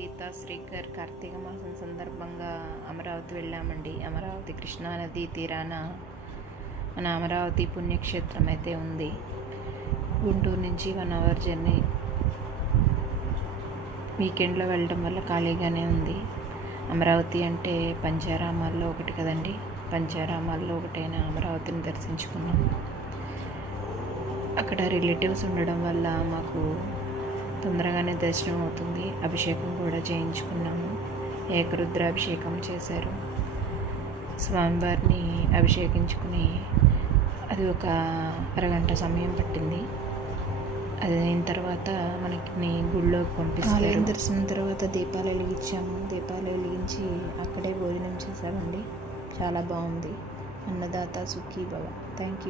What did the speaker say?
సీత శ్రీకర్ కార్తీక మాసం సందర్భంగా అమరావతి వెళ్ళామండి. అమరావతి కృష్ణానది తీరాన మన అమరావతి పుణ్యక్షేత్రం అయితే ఉంది. గుంటూరు నుంచి 1 అవర్ జర్నీ. వీకెండ్లో వెళ్ళడం వల్ల ఖాళీగానే ఉంది. అమరావతి అంటే పంచారామాల్లో ఒకటి కదండి. పంచారామాల్లో ఒకటైన అమరావతిని దర్శించుకున్నాం. అక్కడ రిలేటివ్స్ ఉండడం వల్ల మాకు తొందరగానే దర్శనం అవుతుంది. అభిషేకం కూడా చేయించుకున్నాము. ఏకరుద్రాభిషేకం చేశారు. స్వామివారిని అభిషేకించుకుని అది ఒక అరగంట సమయం పట్టింది. అది అయిన తర్వాత మనకి గుళ్ళోకి పంపిస్తారు. దర్శనం తర్వాత దీపాలు వెలిగించాము. దీపాలు వెలిగించి అక్కడే భోజనం చేశామండి. చాలా బాగుంది. అన్నదాత సుఖీ భవ. Thank you.